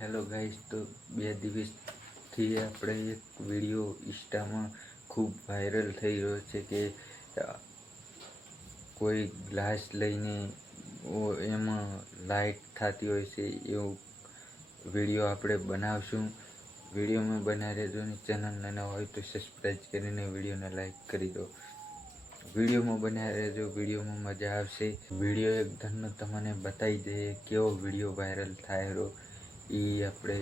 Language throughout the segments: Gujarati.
હેલો ગાઈસ તો બે દિવસથી આપણે એક વીડિયો ઇન્સ્ટામાં ખૂબ વાયરલ થઈ રહ્યો છે કે કોઈ ગ્લાસ લઈને એમાં લાઇટ થતી હોય છે એવું વીડિયો આપણે બનાવશું. વિડીયોમાં બનાવી રહેજો ને ચેનલ નાના હોય તો સબસ્ક્રાઈબ કરીને વિડીયોને લાઈક કરી દો. વિડીયોમાં બનાવી રહેજો વિડીયોમાં મજા આવશે. વીડિયો એકદમ તમને બતાવી દઈએ કેવો વીડિયો વાયરલ થાય રહ્યો. એ આપણે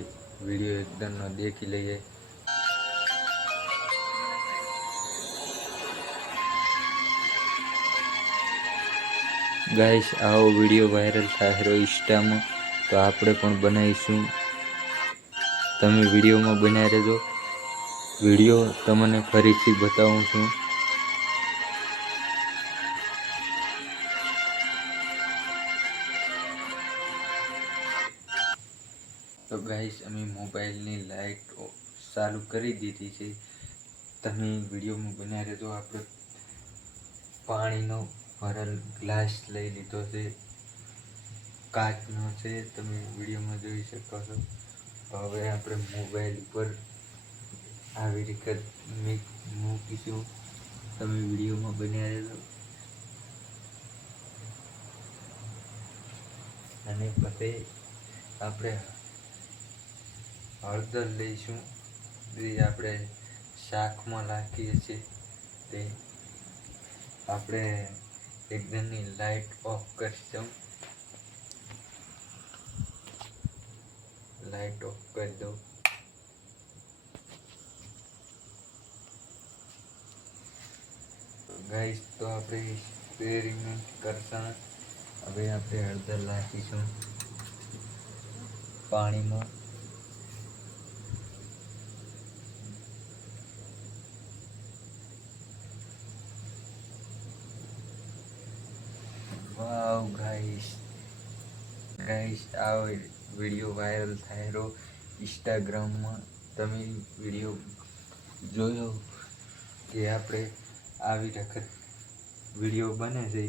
વીડિયો એકદમનો દેખી લઈએ. ગાઈસ આવો વીડિયો વાયરલ થાય ઇન્સ્ટામાં, તો આપણે પણ બનાવીશું. તમે વિડીયોમાં બનાવી રહેજો. વીડિયો તમને ફરીથી બતાવું છું. તો ગાઈસ અમે મોબાઈલની લાઈટ ચાલુ કરી દીધી છે. તમે વિડીયોમાં બનાવી રહેજો. આપણે પાણીનો ભરેલ ગ્લાસ લઈ લીધો છે. કાચનો છે. તમે વિડીયોમાં જોઈ શકો છો. હવે આપણે મોબાઈલ ઉપર આવી રીતે મિક- મૂકીશું. તમે વિડીયોમાં બન્યા રહેજો. અને પછી આપણે હળદર લઈશું. જે આપણે શાકમાં નાખીએ છીએ તે આપણે એકદમની લાઈટ ઓફ કરીશું. લાઈટ ઓફ કરી દઉં. ગાઈસ તો આપણે એક્સપેરિમેન્ટ કરતા હવે આપણે હળદર નાખીશું. પાણીમાં. Wow guys. ગાઈસ, આ વીડિયો વાયરલ થયેલો ઇન્સ્ટાગ્રામમાં. તમે વીડિયો જોયો કે આપણે આવી વખત વીડિયો બને છે?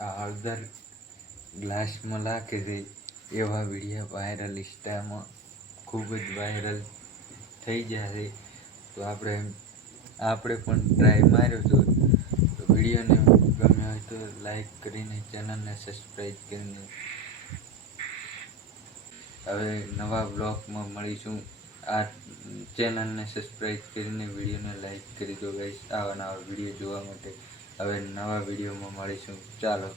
આ હળદર ગ્લાસમાં લાગે છે. એવા વીડિયો વાયરલ ઇન્સ્ટામાં ખૂબ જ વાયરલ થઈ જશે તો આપણે આપણે પણ ટ્રાય માર્યો તો તો વિડીયોને ગમ્યો હોય તો લાઈક કરીને ચેનલને સબસ્ક્રાઈબ કરીને. હવે નવા બ્લોગમાં મળીશું. આ ચેનલને સબસ્ક્રાઈબ કરીને વિડીયોને લાઈક કરી દો ગઈશ આવા નવા વીડિયો જોવા માટે. હવે નવા વિડીયોમાં મળીશું. ચાલો.